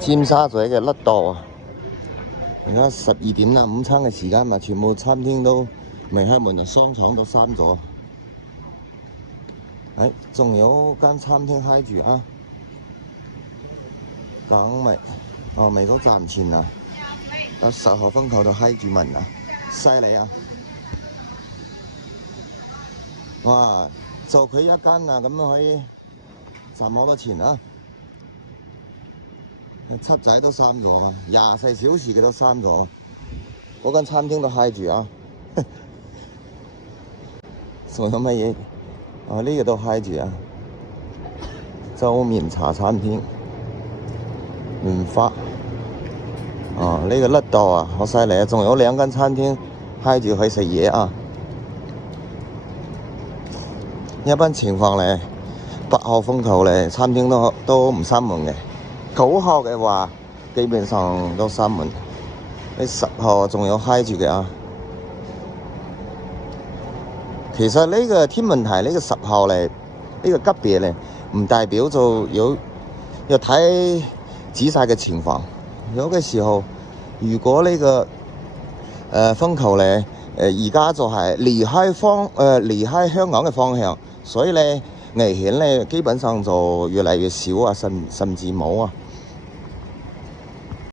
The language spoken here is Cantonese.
尖沙咀嘅甩道啊！而家12點啦，午餐嘅時間嘛，全部餐廳都未開門啊，商場都閂咗。仲有間餐廳開住啊，等未？未到站前啊，有10號風球度開住門啊，犀利啊！哇，就佢一間啊，咁樣可以賺好多錢啊！七仔都閂咗啊，24小時嘅都閂咗，嗰間餐廳都開住啊！仲有乜嘢？呢個都開住啊！周面茶餐廳、蓮花，呢個甩道啊，好犀利啊！仲有2間餐廳開住去食嘢啊！一般情況咧，8號風球咧，餐廳都唔閂門嘅。9號嘅話，基本上都閂門。你10號仲有開住嘅啊！其實呢個天文台呢個10號咧，呢個級別咧，唔代表就要睇仔細嘅情況。有嘅時候，如果呢個風球咧，而家就係離開香港嘅方向，所以咧危險咧基本上就越嚟越少啊，甚至冇啊。